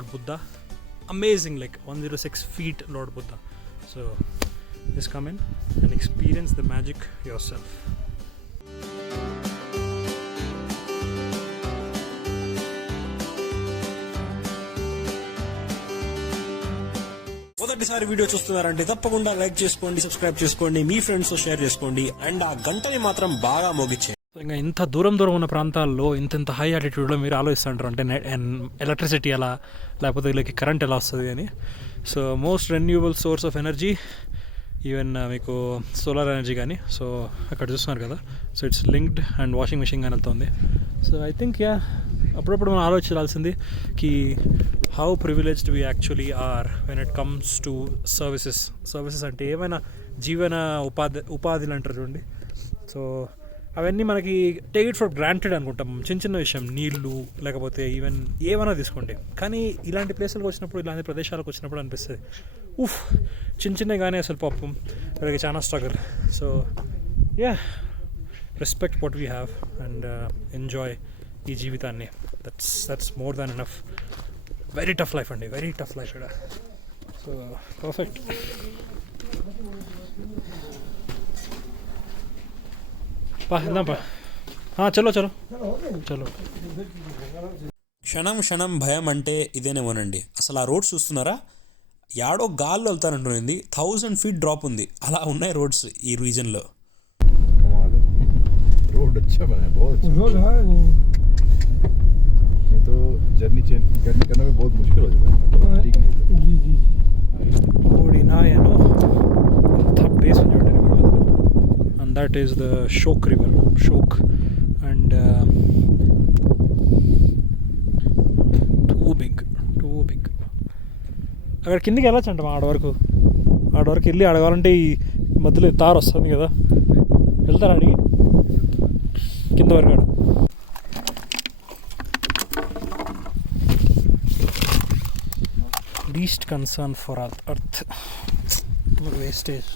Lord Buddha. Amazing, like 106 feet Lord Buddha. So just come in and experience the magic yourself. మొదటిసారి వీడియో చూస్తున్నారంటే తప్పకుండా లైక్ చేసుకోండి, సబ్స్క్రైబ్ చేసుకోండి, మీ ఫ్రెండ్స్ తో షేర్ చేసుకోండి, అండ్ ఆ గంటని మాత్రం బాగా మోగించండి. ఇంకా ఇంత దూరం ఉన్న ప్రాంతాల్లో ఇంత హై ఆల్టిట్యూడ్లో మీరు ఆలోచిస్తుంటారు అంటే ఎలక్ట్రిసిటీ ఎలా, లేకపోతే వీళ్ళకి కరెంట్ ఎలా వస్తుంది అని. So most renewable source of energy, even మీకు సోలార్ ఎనర్జీ కానీ. సో అక్కడ చూస్తున్నారు కదా, so it's linked and washing machine కానీ వెళ్తుంది. సో ఐ థింక్ అప్పుడప్పుడు మనం ఆలోచించాల్సింది కి how privileged we actually are when it comes to services అంటే ఏమైనా జీవన ఉపాధిలు అంటారు చూడండి. సో అవన్నీ మనకి టేక్ ఇట్ ఫర్ గ్రాంటెడ్ అనుకుంటాం, చిన్న విషయం, నీళ్ళు లేకపోతే ఈవెన్ ఏమైనా తీసుకోండి. కానీ ఇలాంటి ప్లేసులకు వచ్చినప్పుడు, ఇలాంటి ప్రదేశాలకు వచ్చినప్పుడు అనిపిస్తుంది చిన్నగానే అసలు పాపం వీళ్ళకి చాలా struggle. So respect what we have and enjoy ఈ జీవితాన్ని. That's more than enough. Very tough life అండి, వెరీ టఫ్ లైఫ్ ఇక్కడ. So perfect. చలో క్షణం భయం అంటే ఇదేనేమోనండి. అసలు ఆ రోడ్స్ చూస్తున్నారా, యాడో గాల్లో వెళ్తానంటుంది. 1000 feet డ్రాప్ ఉంది. అలా ఉన్నాయి రోడ్స్ ఈ రీజన్లో. जर्नी करने में बहुत मुश्किल हो जाता है. And that is the Shok river. And too big. అక్కడ కిందికి వెళ్ళొచ్చు అంట. ఆడవరకు వెళ్ళి అడగాలంటే ఈ మధ్యలో తారు వస్తుంది కదా, వెళ్తారా అడిగి కింద వరకు. ఆడ least concern for earth. Solid wastage.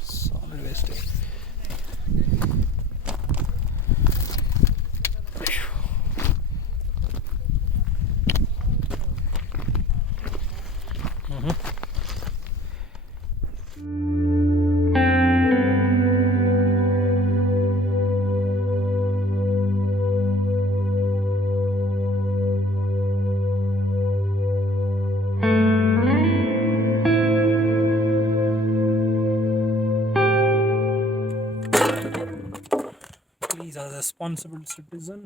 As a responsible citizen,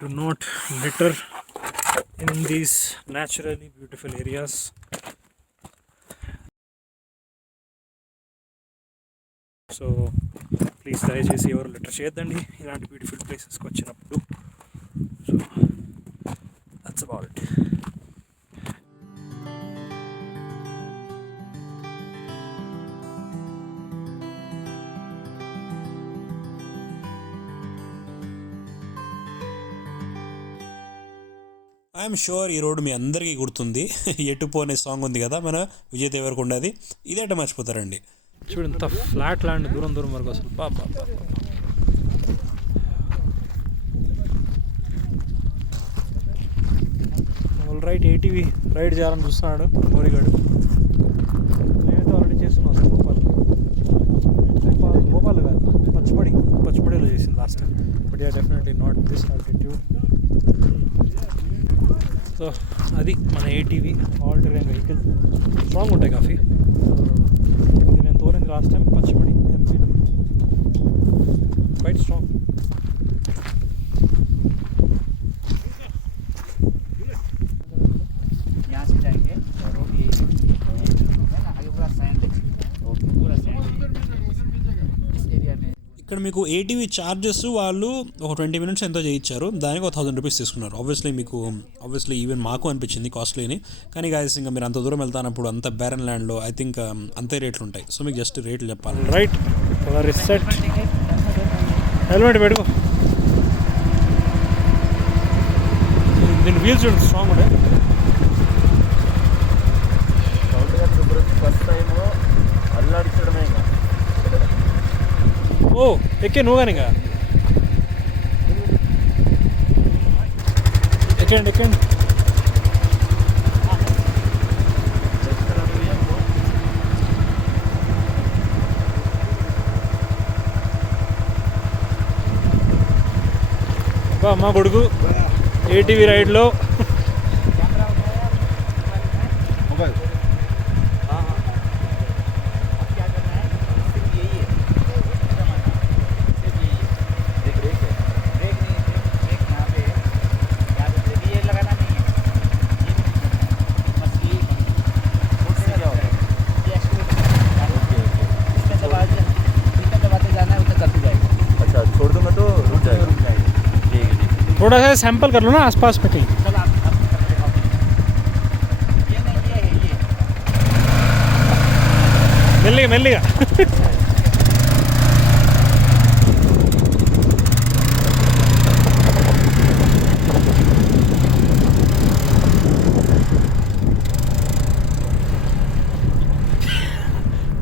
do not litter in these naturally beautiful areas. So please దయచేసి ఎవరు లిటర్ చేయొద్దండి ఇలాంటి బ్యూటిఫుల్ ప్లేసెస్కి వచ్చినప్పుడు. So that's about it. I'm sure ఈ రోడ్డు మీ అందరికీ గుర్తుంది. ఎటుపోనే సాంగ్ ఉంది కదా మన విజయ్ దేవరకొండది. ఇదేట మర్చిపోతారండి. చూడు ఇంత ఫ్లాట్ ల్యాండ్ దూరం వరకు అసలు బాబా. ఆల్ రైట్, ATV రైడ్ చేయాలని చూస్తున్నాడు మోరిగాడు. నేనైతే ఆల్రెడీ చేస్తున్నాను అసలు భోపాల్ కాదు, పచ్చిమడిలో చేసింది last time. But definitely not this altitude. So అది మన ATV all terrain vehicle. Strong ఉంటాయి కాఫీ. ఇది నేను తోలింది లాస్ట్ టైం పచ్చిమడి ఎంపీలో. Quite strong. ఇక్కడ మీకు ATV ఛార్జెస్ వాళ్ళు ఒక 20 minutes ఎంతో చేయించారు, దానికి ఒక 1000 rupees తీసుకున్నారు. ఆబ్వియస్లీ ఈవెన్ మాకు అనిపించింది కాస్ట్లీని. కానీ గాయస్ ఇంకా మీరు అంత దూరం వెళ్తానప్పుడు అంత బ్యారన్ ల్యాండ్లో ఐ థింక్ అంతే రేట్లు ఉంటాయి. సో మీకు జస్ట్ రేట్లు చెప్పాలి. రైట్, హెల్మెట్ పెట్టుకో. దీని వీల్స్ చూడండి స్ట్రాంగ్ ఉంటాయి. ఓ ఎక్కే నువ్వు కానీ ఎక్కండి. మా కొడుకు ATV రైడ్లో मोबाइल अच्छा छोड़ दूंगा तो रुक जाएगा थोड़ा सा सैंपल कर लो ना आसपास में कहीं. మెల్లిగా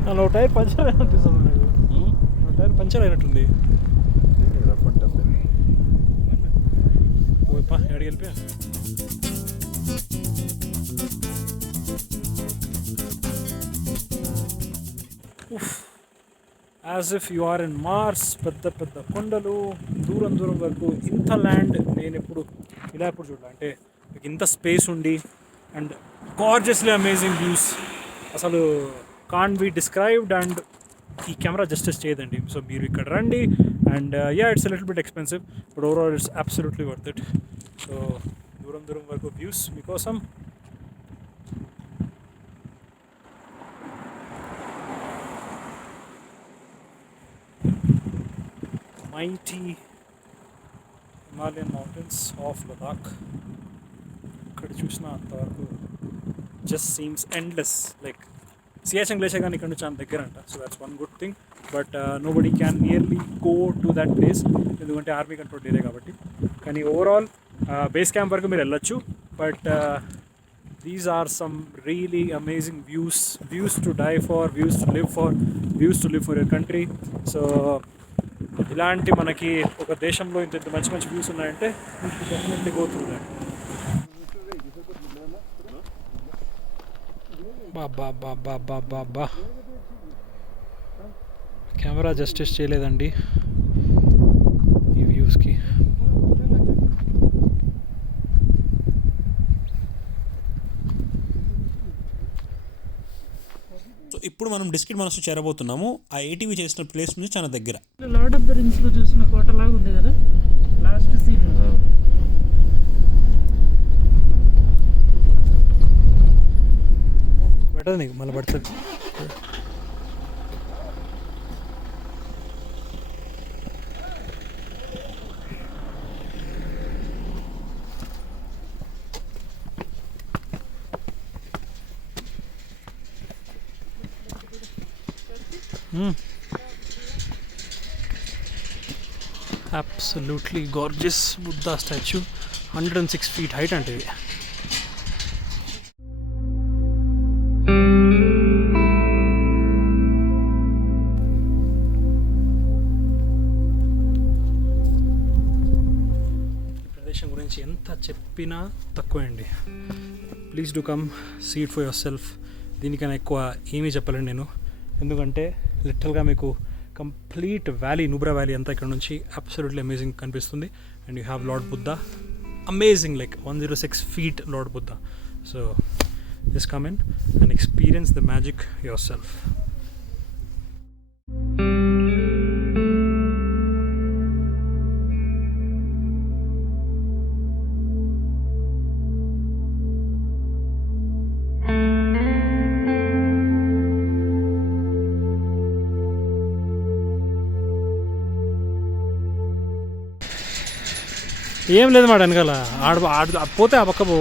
అలా టైర్ పంచర్ అయినట్టుంది నాకు. టైర్ పంచర్ అయినట్టుంది. ఎక్కడికి వెళ్ళిపోయా. As if you are in Mars. పెద్ద పెద్ద కొండలు, దూరం దూరం వరకు ఇంత ల్యాండ్ నేను ఎప్పుడు చూడాలి. అంటే మీకు ఇంత స్పేస్ ఉండి అండ్ గార్జియస్లీ అమేజింగ్ వ్యూస్ అసలు కాంట్ బి డిస్క్రైబ్డ్. అండ్ ఈ కెమెరా జస్టిస్ చేయదండి. సో మీరు ఇక్కడ రండి. And it's little bit expensive but overall it's absolutely worth it. So దూరం వరకు వ్యూస్ మీకోసం. mighty Himalayan mountains of Ladakh. ఇక్కడ చూసిన అంతవరకు just seems endless. Like Siachen glacier కానీ ఇక్కడ నుంచి చాలా దగ్గర అంట. So that's one good thing. But nobody can nearly go to that place, ఎందుకంటే ఆర్మీ కంట్రోల్ ఏరియా కాబట్టి. కానీ ఓవరాల్ బేస్ క్యాంప్ వరకు మీరు వెళ్ళొచ్చు. But these are some really amazing views to die for, views to live for your country. So ఇలాంటి మనకి ఒక దేశంలో ఇంత మంచి వ్యూస్ ఉన్నాయంటే definitely go through that. Baba camera justice చేయలేదండి ఈ వ్యూస్కి. సో ఇప్పుడు మనం డిస్కిట్ మనసు చేరబోతున్నాము. ఆ ATV చేసిన ప్లేస్ నుంచి చాలా దగ్గర. లార్డ్ ఆఫ్ ద రింగ్స్ లో చూసిన కోట లాగా ఉంది కదా లాస్ట్ సీన్. పడుతుంది నీకు, మళ్ళీ పడుతుంది. Absolutely gorgeous Buddha statue, 106 feet height అంటే ఇది. ప్రదేశం గురించి ఎంత చెప్పినా తక్కువే అండి. Please do come see it for your self. దీనికన్నా ఎక్కువ ఏమీ చెప్పలేను నేను, ఎందుకంటే లిటరల్గా మీకు కంప్లీట్ వ్యాలీ, నూబ్రా వ్యాలీ అంతా ఇక్కడ నుంచి అబ్సల్యూట్లీ అమేజింగ్ కనిపిస్తుంది. And you have lord Buddha, amazing, like 106 feet lord Buddha. So just come in and experience the magic your self. ఏం లేదు మాట వెనకాల ఆడ పోతే ఆ పక్క పో.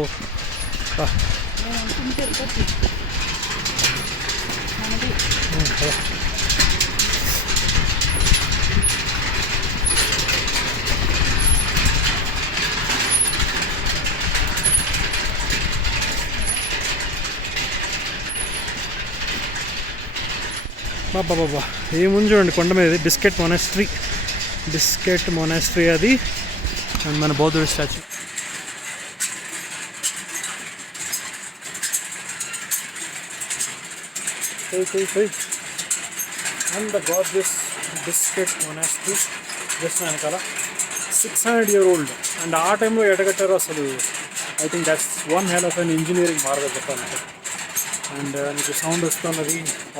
బాబా ఏముంది చూడండి కొండ మీద. డిస్కెట్ మొనాస్ట్రీ అది. అండ్ మన బౌద్ధుడి statue. And the gorgeous Diskit monastery just వెనకాల. 600-year-old. అండ్ ఆ టైంలో ఎడగట్టారు అసలు. I think that's one hell of an engineering మార్గా చెప్పాలంటే. అండ్ మీకు సౌండ్ వస్తున్నది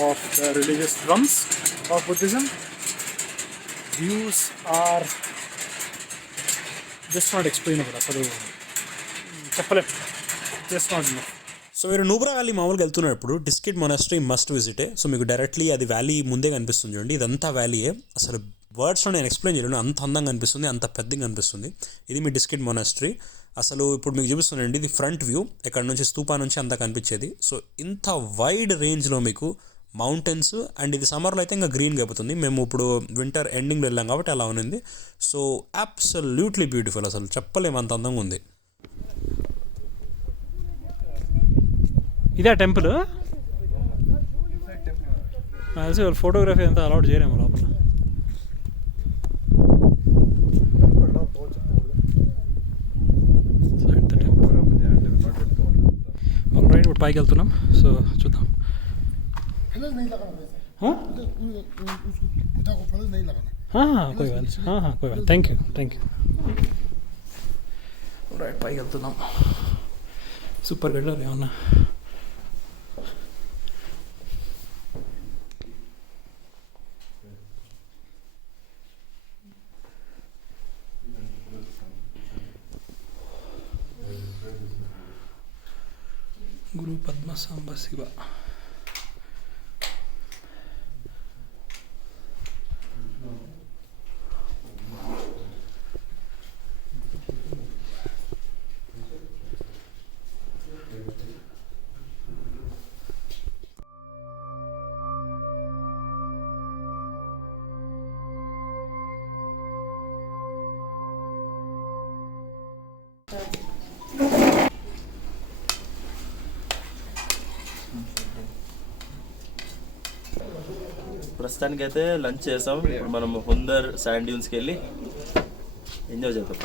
of the religious drums of Buddhism. Views are just not explainable, అసలు చెప్పలేం, జస్ట్ నాట్ ఇనఫ్. సో మీరు నూబ్రా వ్యాలీ మామూలుగా వెళ్తున్నప్పుడు డిస్కిట్ మొనాస్ట్రీ మస్ట్ విజిటే. సో మీకు డైరెక్ట్లీ అది వ్యాలీ ముందే కనిపిస్తుంది చూడండి, ఇదంతా వ్యాలీయే. అసలు వర్డ్స్లో నేను ఎక్స్ప్లెయిన్ చేయలేను, అంత అందంగా అనిపిస్తుంది, అంత పెద్దగా అనిపిస్తుంది. ఇది మీ డిస్కిట్ మొనాస్ట్రీ. అసలు ఇప్పుడు మీకు చూపిస్తున్నాండి, ఇది ఫ్రంట్ వ్యూ, ఇక్కడ నుంచి స్తూపా నుంచి అంతా కనిపించేది. సో ఇంత వైడ్ రేంజ్లో మీకు మౌంటైన్స్, అండ్ ఇది సమ్మర్లో అయితే ఇంకా గ్రీన్గా అయిపోతుంది. మేము ఇప్పుడు వింటర్ ఎండింగ్లో వెళ్ళాం కాబట్టి అలా ఉంది. సో అబ్సల్యూట్లీ బ్యూటిఫుల్, అసలు చెప్పలేము అంత అందంగా ఉంది. ఇదే టెంపుల్. తెలిసి వాళ్ళు ఫోటోగ్రఫీ అంతా అలౌట్ చేయలేము లోపల. ఆల్రైట్, ఇప్పుడు పైకి వెళ్తున్నాం. సో చూద్దాం. कोई बात नहीं, हाँ कोई बात, थैंक यू. రైట్, పైకి వెళ్తున్నాం. సూపర్ గడ్డలు ఏమన్నా. గురు పద్మసాంబ శివ. ప్రస్తుతానికి అయితే లంచ్ చేసాం. ఇప్పుడు మనం హుందర్ శాండ్ డ్యూన్స్కి వెళ్ళి ఎంజాయ్ చేద్దాం.